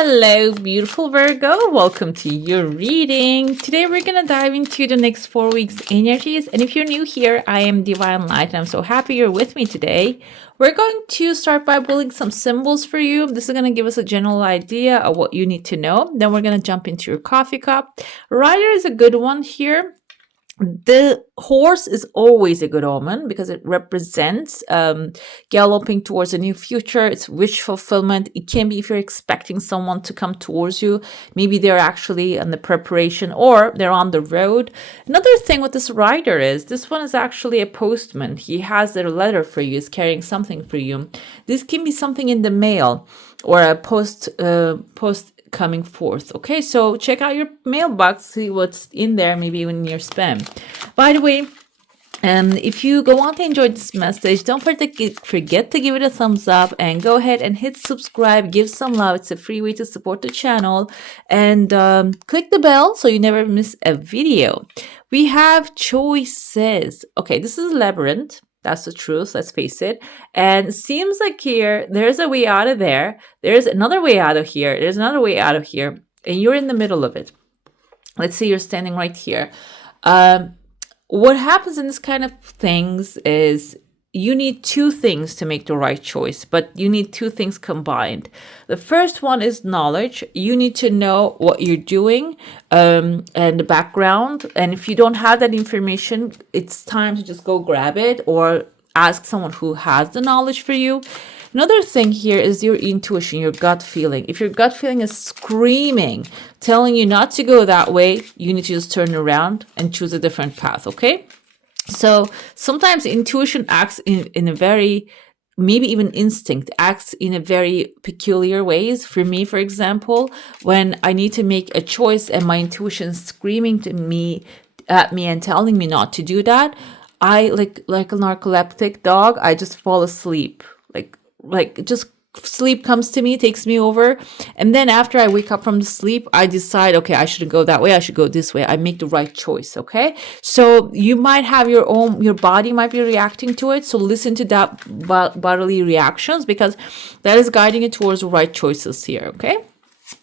Hello, beautiful Virgo. Welcome to your reading. Today, we're going to dive into the next 4 weeks' energies. And if you're new here, I am Divine Light, and I'm so happy you're with me today. We're going to start by pulling some symbols for you. This is going to give us a general idea of what you need to know. Then we're going to jump into your coffee cup. Rider is a good one here. The horse is always a good omen because it represents galloping towards a new future. It's wish fulfillment. It can be if you're expecting someone to come towards you. Maybe they're actually on the preparation or they're on the road. Another thing with this rider is this one is actually a postman. He has a letter for you. He's carrying something for you. This can be something in the mail or a post coming forth. Okay, so check out your mailbox, see what's in there, maybe even in your spam. By the way, if you go on to enjoy this message, don't forget to give it a thumbs up and go ahead and hit subscribe, give some love. It's a free way to support the channel, and click the bell so you never miss a video. We have choices. Okay, this is a labyrinth. That's the truth, let's face it. And it seems like here, there's a way out of there. There's another way out of here. There's another way out of here. And you're in the middle of it. Let's say you're standing right here. What happens in this kind of things is you need two things to make the right choice, but you need two things combined. The first one is knowledge. You need to know what you're doing and the background. And if you don't have that information, it's time to just go grab it or ask someone who has the knowledge for you. Another thing here is your intuition, your gut feeling. If your gut feeling is screaming, telling you not to go that way, you need to just turn around and choose a different path, okay? So sometimes intuition acts in a very, maybe even instinct, acts in a very peculiar ways. For me, for example, when I need to make a choice and my intuition is screaming at me and telling me not to do that, I like a narcoleptic dog, I just fall asleep. Like just sleep comes to me, takes me over. And then after I wake up from the sleep, I decide, okay, I shouldn't go that way. I should go this way. I make the right choice. Okay. So you might have your body might be reacting to it. So listen to that bodily reactions because that is guiding you towards the right choices here. Okay.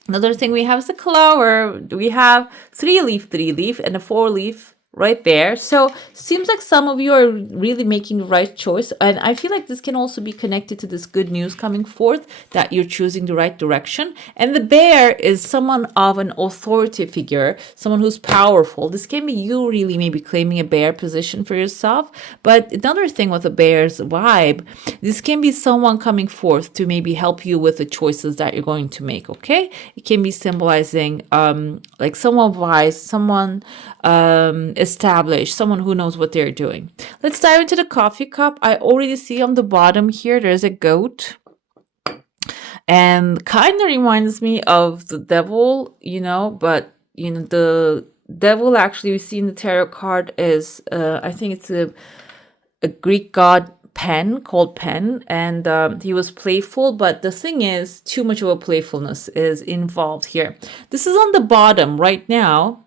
Another thing we have is the clover. We have 3-leaf, and a 4-leaf right there. So seems like some of you are really making the right choice, and I feel like this can also be connected to this good news coming forth that you're choosing the right direction. And the bear is someone of an authority figure, someone who's powerful. This can be you really maybe claiming a bear position for yourself. But another thing with the bear's vibe, this can be someone coming forth to maybe help you with the choices that you're going to make. Okay, it can be symbolizing like someone wise, someone established, someone who knows what they're doing. Let's dive into the coffee cup. I already see on the bottom here there's a goat, and kind of reminds me of the devil, but the devil actually we see in the tarot card is I think it's a Greek god Pan, called Pan, and he was playful, but the thing is too much of a playfulness is involved here. This is on the bottom right now.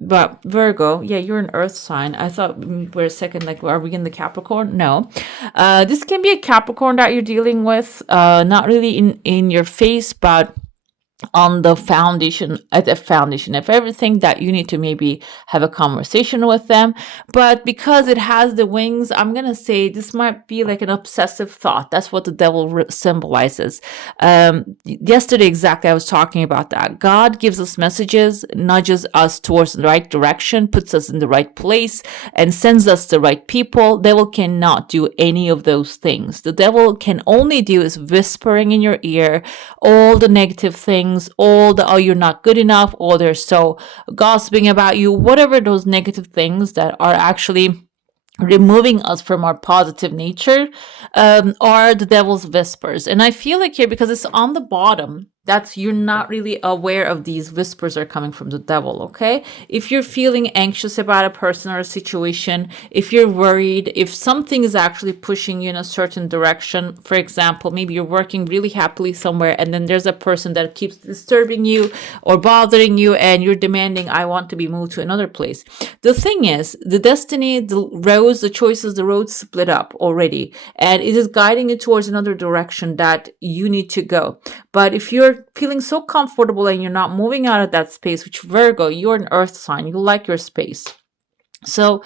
But Virgo, yeah, you're an earth sign. I thought we're a second, like, are we in the Capricorn? No. This can be a Capricorn that you're dealing with, not really in your face, but on the foundation, at the foundation of everything, that you need to maybe have a conversation with them. But because it has the wings, I'm going to say this might be like an obsessive thought. That's what the devil symbolizes. Yesterday, exactly, I was talking about that. God gives us messages, nudges us towards the right direction, puts us in the right place, and sends us the right people. Devil cannot do any of those things. The devil can only do is whispering in your ear all the negative things, all the, oh, you're not good enough, or they're so gossiping about you, whatever those negative things that are actually removing us from our positive nature, are the devil's whispers. And I feel like here, because it's on the bottom, that's you're not really aware of these whispers are coming from the devil. Okay, if you're feeling anxious about a person or a situation, if you're worried, if something is actually pushing you in a certain direction, for example, maybe you're working really happily somewhere and then there's a person that keeps disturbing you or bothering you and you're demanding, I want to be moved to another place. The thing is, the destiny, the roads, the choices, the roads split up already, and it is guiding you towards another direction that you need to go. But if you're you're feeling so comfortable and you're not moving out of that space, which Virgo, you're an earth sign, you like your space. So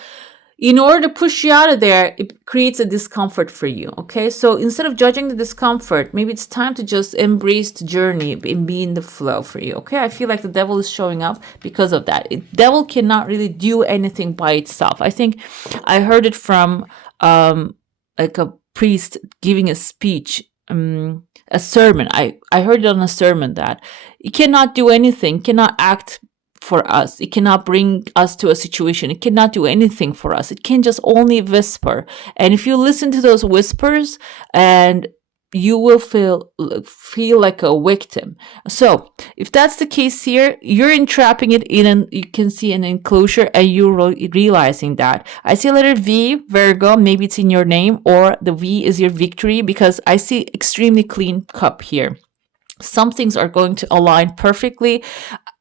in order to push you out of there, it creates a discomfort for you. Okay. So instead of judging the discomfort, maybe it's time to just embrace the journey and be in the flow for you. Okay. I feel like the devil is showing up because of that. Devil cannot really do anything by itself. I think I heard it from like a priest giving a speech, a sermon. I heard it on a sermon that it cannot do anything, cannot act for us. It cannot bring us to a situation. It cannot do anything for us. It can just only whisper. And if you listen to those whispers, and you will feel like a victim. So if that's the case here, you're entrapping it in an, you can see an enclosure, and you're realizing that. I see a letter V, Virgo, maybe it's in your name, or the V is your victory, because I see extremely clean cup here. Some things are going to align perfectly.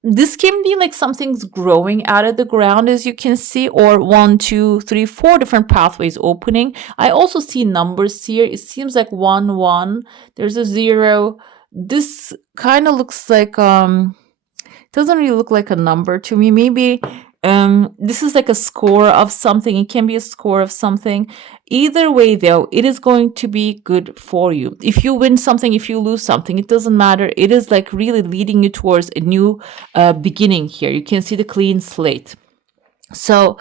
This can be like something's growing out of the ground, as you can see, or 1, 2, 3, 4 different pathways opening. I also see numbers here. It seems like 1, 1. There's a 0. This kind of looks like doesn't really look like a number to me. Maybe this is like a score of something. It can be a score of something. Either way, though, it is going to be good for you. If you win something, if you lose something, it doesn't matter. It is like really leading you towards a new beginning here. You can see the clean slate. So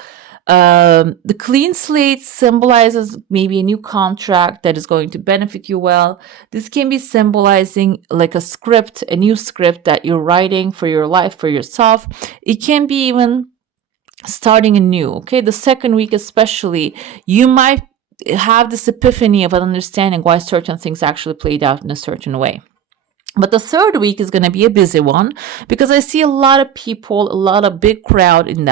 the clean slate symbolizes maybe a new contract that is going to benefit you well. This can be symbolizing like a script, a new script that you're writing for your life, for yourself. It can be even starting anew. Okay, the second week especially, you might have this epiphany of an understanding why certain things actually played out in a certain way. But the third week is going to be a busy one, because I see a lot of people, a lot of big crowd in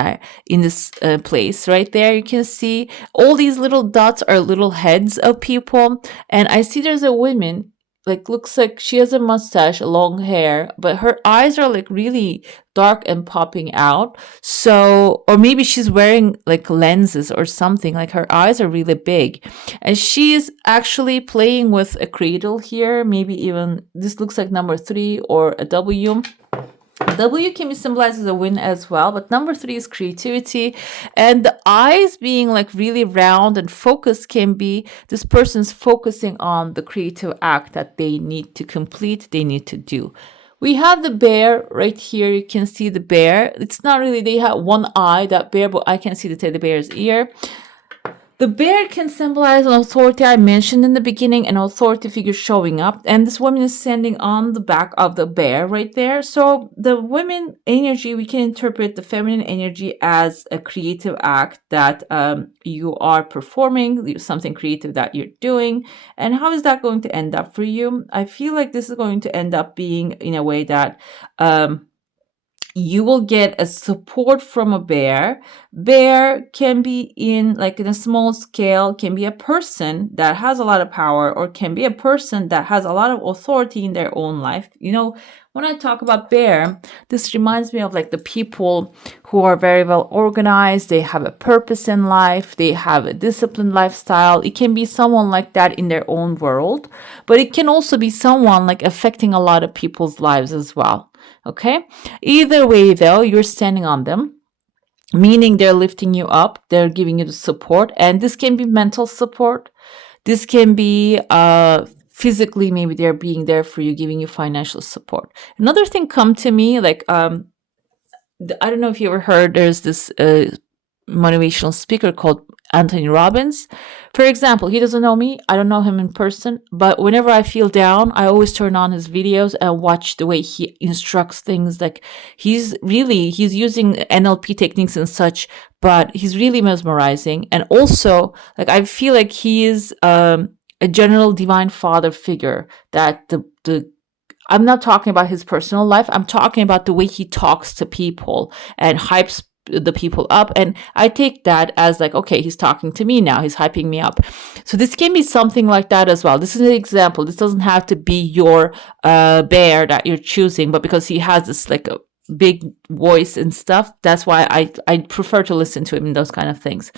this place right there. You can see all these little dots are little heads of people, and I see there's a woman, like looks like she has a mustache, long hair, but her eyes are like really dark and popping out. So, or maybe she's wearing like lenses or something, like her eyes are really big. And she's actually playing with a cradle here. Maybe even this looks like number 3 or a W. W can be symbolized as a win as well, but number 3 is creativity, and the eyes being like really round and focused can be this person's focusing on the creative act that they need to complete, they need to do. We have the bear right here. You can see the bear. It's not really, they have one eye, that bear, but I can see the teddy bear's ear. The bear can symbolize an authority I mentioned in the beginning, an authority figure showing up, and this woman is standing on the back of the bear right there. So the women energy, we can interpret the feminine energy as a creative act that you are performing, something creative that you're doing. And how is that going to end up for you? I feel like this is going to end up being in a way that you will get a support from a bear. Bear can be in like in a small scale, can be a person that has a lot of power, or can be a person that has a lot of authority in their own life. You know, when I talk about bear, this reminds me of like the people who are very well organized. They have a purpose in life. They have a disciplined lifestyle. It can be someone like that in their own world, but it can also be someone like affecting a lot of people's lives as well. Okay. Either way, though, you're standing on them, meaning they're lifting you up. They're giving you the support. And this can be mental support. This can be physically, maybe they're being there for you, giving you financial support. Another thing come to me, like, I don't know if you ever heard, there's this motivational speaker called Anthony Robbins. For example, he doesn't know me. I don't know him in person, but whenever I feel down, I always turn on his videos and watch the way he instructs things. Like he's using NLP techniques and such, but he's really mesmerizing. And also, like, I feel like he is a general divine father figure that I'm not talking about his personal life. I'm talking about the way he talks to people and hypes the people up, and I take that as like, okay, he's talking to me now, he's hyping me up. So this can be something like that as well. This is an example. This doesn't have to be your bear that you're choosing, but because he has this like a big voice and stuff, that's why I prefer to listen to him in those kind of things.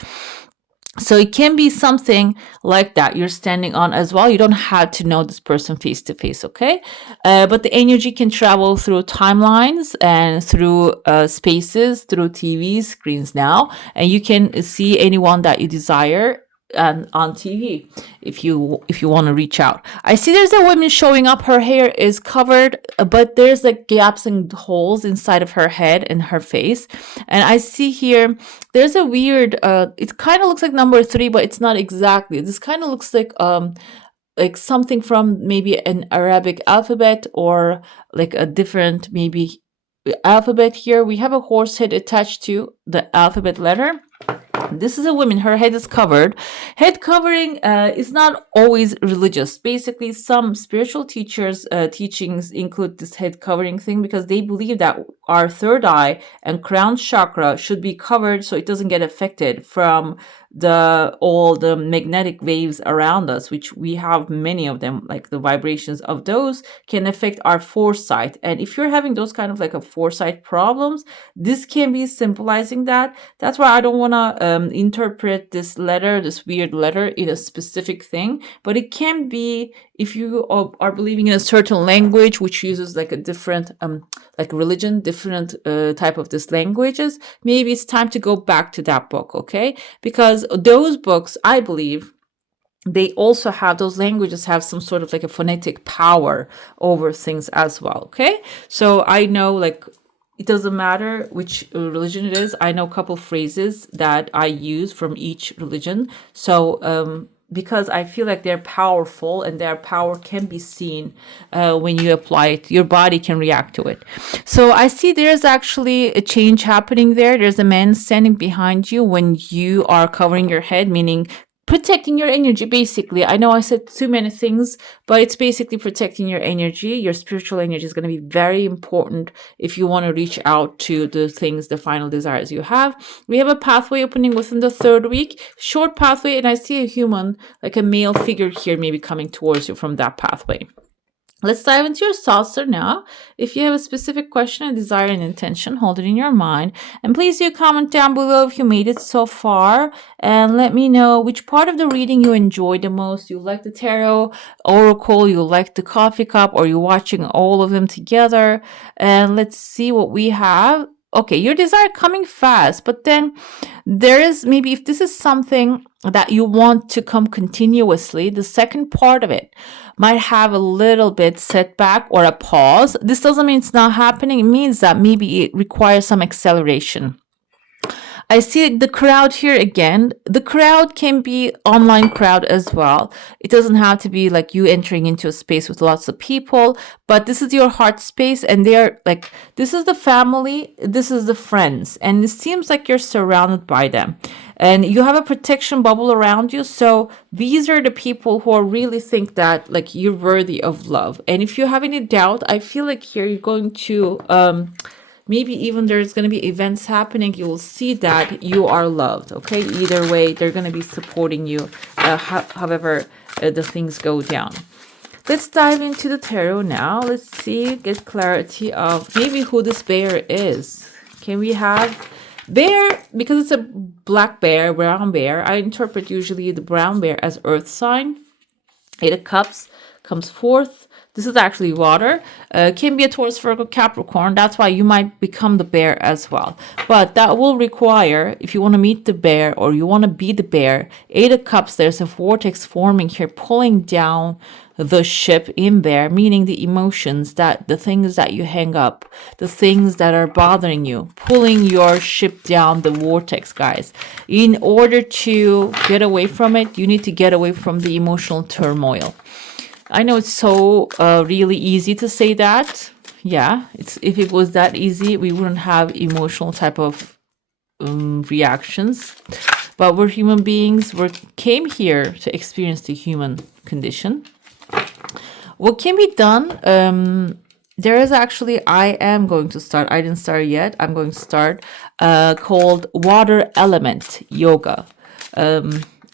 So it can be something like that you're standing on as well. You don't have to know this person face to face, okay? But the energy can travel through timelines and through spaces, through TV screens now, and you can see anyone that you desire and on TV if you want to reach out. I see there's a woman showing up. Her hair is covered, but there's like gaps and holes inside of her head and her face. And I see here there's a weird it kind of looks like number 3, but it's not exactly. This kind of looks like something from maybe an Arabic alphabet or like a different maybe alphabet. Here we have a horse head attached to the alphabet letter. This is a woman. Her head is covered. Head covering is not always religious. Basically, some spiritual teachers' teachings include this head covering thing because they believe that our third eye and crown chakra should be covered so it doesn't get affected from all the magnetic waves around us, which we have many of them. Like the vibrations of those can affect our foresight. And if you're having those kind of like a foresight problems, this can be symbolizing that. That's why I don't want to interpret this letter, this weird letter, in a specific thing, but it can be if you are believing in a certain language which uses like a different like religion, different type of this languages. Maybe it's time to go back to that book, okay? Because those books, I believe, they also have, those languages have some sort of like a phonetic power over things as well, okay? So I know, like, it doesn't matter which religion it is. I know a couple phrases that I use from each religion. So because I feel like they're powerful and their power can be seen when you apply it. Your body can react to it. So I see there's actually a change happening there. There's a man standing behind you when you are covering your head, meaning protecting your energy. Basically, I know I said too many things, but it's basically protecting your energy. Your spiritual energy is going to be very important if you want to reach out to the things, the final desires you have. We have a pathway opening within the 3rd week, short pathway, and I see a human, like a male figure here, maybe coming towards you from that pathway. Let's dive into your saucer now. If you have a specific question, a desire, and intention, hold it in your mind. And please do comment down below if you made it so far. And let me know which part of the reading you enjoyed the most. You like the tarot, oracle, you like the coffee cup, or you're watching all of them together. And let's see what we have. Okay, your desire coming fast, but then there is maybe, if this is something that you want to come continuously, the second part of it might have a little bit setback or a pause. This doesn't mean it's not happening. It means that maybe it requires some acceleration. I see the crowd here again. The crowd can be online crowd as well. It doesn't have to be like you entering into a space with lots of people, but this is your heart space, and they're like, this is the family, this is the friends, and it seems like you're surrounded by them. And you have a protection bubble around you. So these are the people who are really think that like you're worthy of love. And if you have any doubt, I feel like here you're going to maybe even there's going to be events happening. You will see that you are loved, okay? Either way, they're going to be supporting you, however the things go down. Let's dive into the tarot now. Let's see, get clarity of maybe who this bear is. Can we have bear? Because it's a black bear, brown bear. I interpret usually the brown bear as earth sign. 8 of Cups comes forth. This is actually water. Can be a Taurus, Virgo, Capricorn. That's why you might become the bear as well. But that will require, if you want to meet the bear or you want to be the bear, 8 of Cups, there's a vortex forming here, pulling down the ship in there, meaning the emotions, that the things that you hang up, the things that are bothering you, pulling your ship down the vortex, guys. In order to get away from it, you need to get away from the emotional turmoil. I know it's so really easy to say that. Yeah, if it was that easy, we wouldn't have emotional type of reactions. But we're human beings. We came here to experience the human condition. What can be done? There is actually, I am going to start. I didn't start yet. I'm going to start called Water Element Yoga.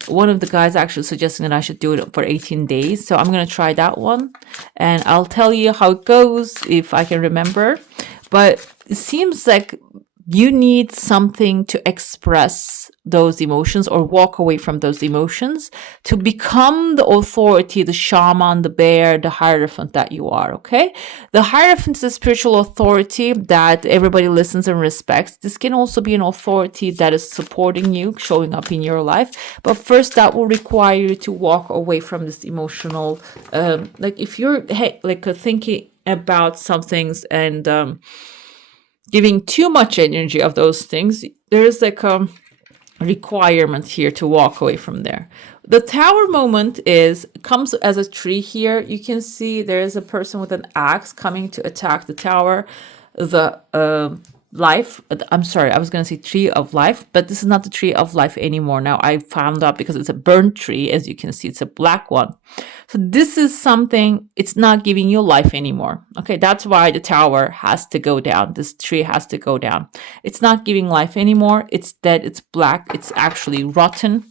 One of the guys actually suggesting that I should do it for 18 days. So I'm going to try that one. And I'll tell you how it goes if I can remember. But it seems like you need something to express those emotions or walk away from those emotions to become the authority, the shaman, the bear, the hierophant that you are, okay? The hierophant is a spiritual authority that everybody listens and respects. This can also be an authority that is supporting you, showing up in your life. But first, that will require you to walk away from this emotional, like if you're thinking about some things and giving too much energy of those things, there's like a requirement here to walk away from there. The tower moment comes as a tree here. You can see there is a person with an axe coming to attack the tower. The life, I'm sorry, I was going to say tree of life, but this is not the tree of life anymore. Now I found out because it's a burnt tree. As you can see, it's a black one. So this is something, it's not giving you life anymore. Okay, that's why the tower has to go down. This tree has to go down. It's not giving life anymore. It's dead. It's black. It's actually rotten.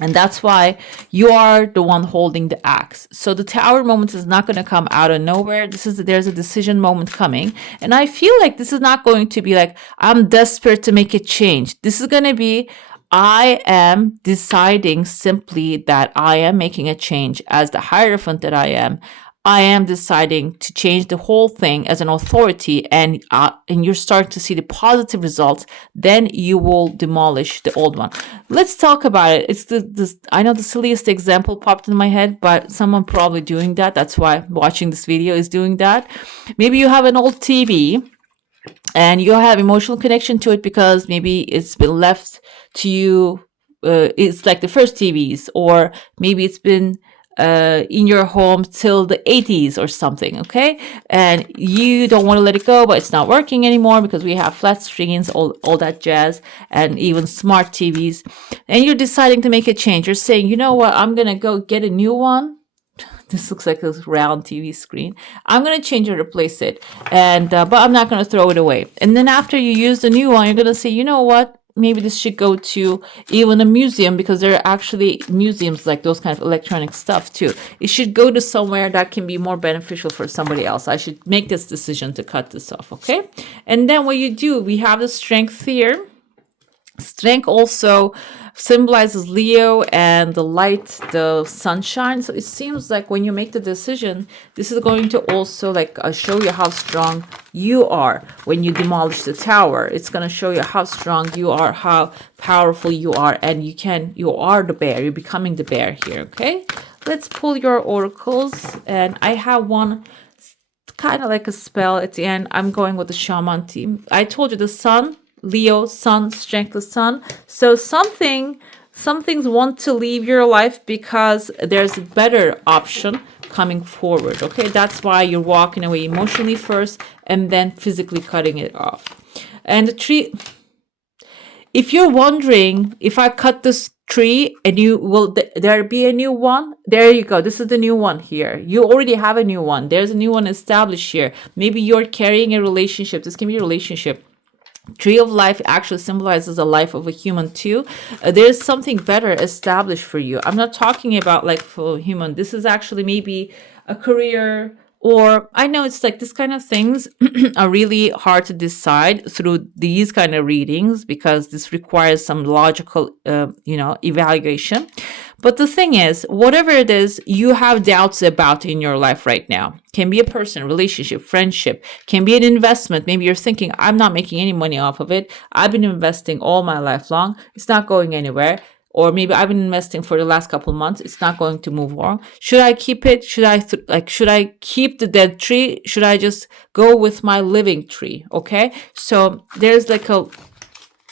And that's why you are the one holding the axe. So the tower moment is not going to come out of nowhere. There's a decision moment coming. And I feel like this is not going to be like, I'm desperate to make a change. This is going to be, I am deciding simply that I am making a change as the hierophant that I am. I am deciding to change the whole thing as an authority, and you start to see the positive results. Then you will demolish the old one. Let's talk about it. It's I know the silliest example popped in my head, but someone probably doing that. That's why watching this video is doing that. Maybe you have an old TV and you have emotional connection to it because maybe it's been left to you. It's like the first TVs, or maybe it's been in your home till the 80s or something, okay? And you don't want to let it go, but it's not working anymore because we have flat screens, all that jazz, and even smart TVs. And you're deciding to make a change. You're saying, you know what, I'm going to go get a new one. This looks like a round TV screen. I'm going to change and replace it. And but I'm not going to throw it away. And then after you use the new one, you're going to say, you know what? Maybe this should go to even a museum, because there are actually museums like those kind of electronic stuff too. It should go to somewhere that can be more beneficial for somebody else. I should make this decision to cut this off, okay? And then what you do, we have the strength here. Strength also symbolizes Leo and the light, the sunshine. So it seems like when you make the decision, this is going to also show you how strong you are when you demolish the tower. It's going to show you how strong you are, how powerful you are, and you are the bear. You're becoming the bear here, okay? Let's pull your oracles, and I have one kind of like a spell at the end. I'm going with the shaman team. I told you the sun, Leo, sun, strength, the sun. So some things want to leave your life because there's a better option coming forward. Okay, that's why you're walking away emotionally first and then physically cutting it off. And the tree, if you're wondering, if I cut this tree and will there be a new one? There you go. This is the new one here. You already have a new one. There's a new one established here. Maybe you're carrying a relationship. This can be a relationship. Tree of life actually symbolizes the life of a human too. There's something better established for you. I'm not talking about like for human. This is actually maybe a career, or I know it's like this kind of things are really hard to decide through these kind of readings because this requires some logical, evaluation. But the thing is, whatever it is you have doubts about in your life right now, can be a person, relationship, friendship, can be an investment. Maybe you're thinking, I'm not making any money off of it. I've been investing all my life long. It's not going anywhere. Or maybe I've been investing for the last couple of months. It's not going to move on. Should I keep it? Should I keep the dead tree? Should I just go with my living tree? Okay. So there's like a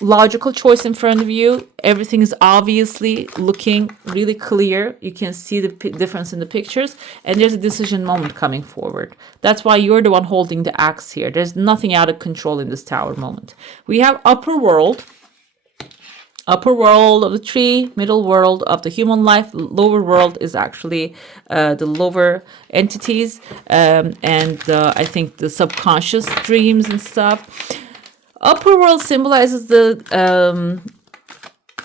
logical choice in front of you. Everything is obviously looking really clear. You can see the difference in the pictures, and there's a decision moment coming forward. That's why you're the one holding the axe here. There's nothing out of control in this tower moment. We have upper world of the tree, middle world of the human life, lower world is actually the lower entities, and I think the subconscious dreams and stuff. Upper world symbolizes the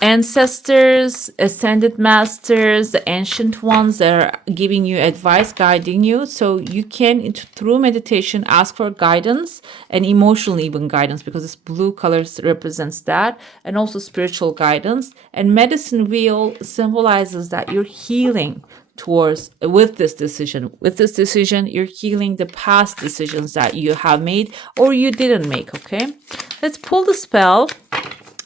ancestors, ascended masters, the ancient ones that are giving you advice, guiding you. So you can, through meditation, ask for guidance and emotional even guidance, because this blue color represents that, and also spiritual guidance. And medicine wheel symbolizes that you're healing towards with this decision. With this decision, you're healing the past decisions that you have made or you didn't make. Okay, let's pull the spell.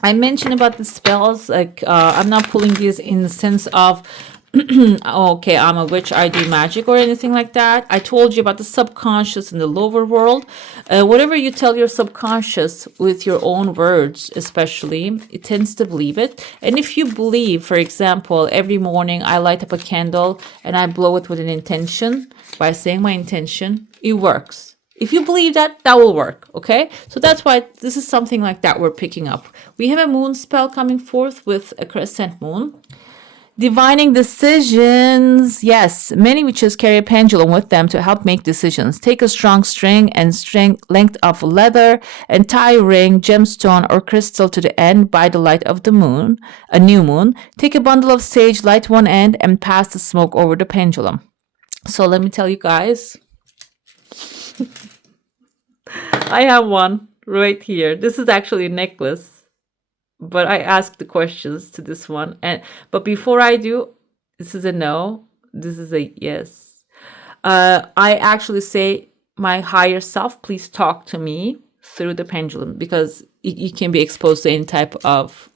I mentioned about the spells, like I'm not pulling these in the sense of okay, I'm a witch, I do magic or anything like that. I told you about the subconscious and the lower world. Whatever you tell your subconscious with your own words, especially, it tends to believe it. And if you believe, for example, every morning I light up a candle and I blow it with an intention, by saying my intention, it works. If you believe that, that will work, okay? So that's why this is something like that we're picking up. We have a moon spell coming forth with a crescent moon. Divining decisions. Yes, many witches carry a pendulum with them to help make decisions. Take a strong string and length of leather and tie a ring, gemstone, or crystal to the end by the light of the moon, a new moon. Take a bundle of sage, light one end, and pass the smoke over the pendulum. So let me tell you guys. I have one right here. This is actually a necklace, but I asked the questions to this one. But before I do, this is a no. This is a yes. I actually say, my higher self, please talk to me through the pendulum, because you can be exposed to any type of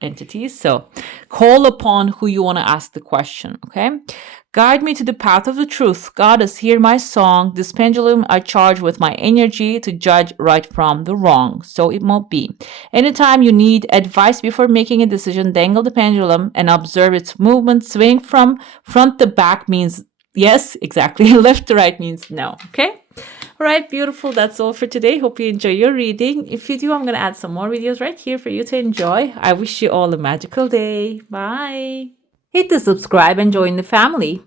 entities. So call upon who you want to ask the question, okay? Guide me to the path of the truth. Goddess, hear my song. This pendulum I charge with my energy to judge right from the wrong. So it won't be. Anytime you need advice before making a decision, dangle the pendulum and observe its movement. Swing from front to back means yes, exactly. Left to right means no, okay? All right, beautiful. That's all for today. Hope you enjoy your reading. If you do, I'm going to add some more videos right here for you to enjoy. I wish you all a magical day. Bye. Hit the subscribe and join the family.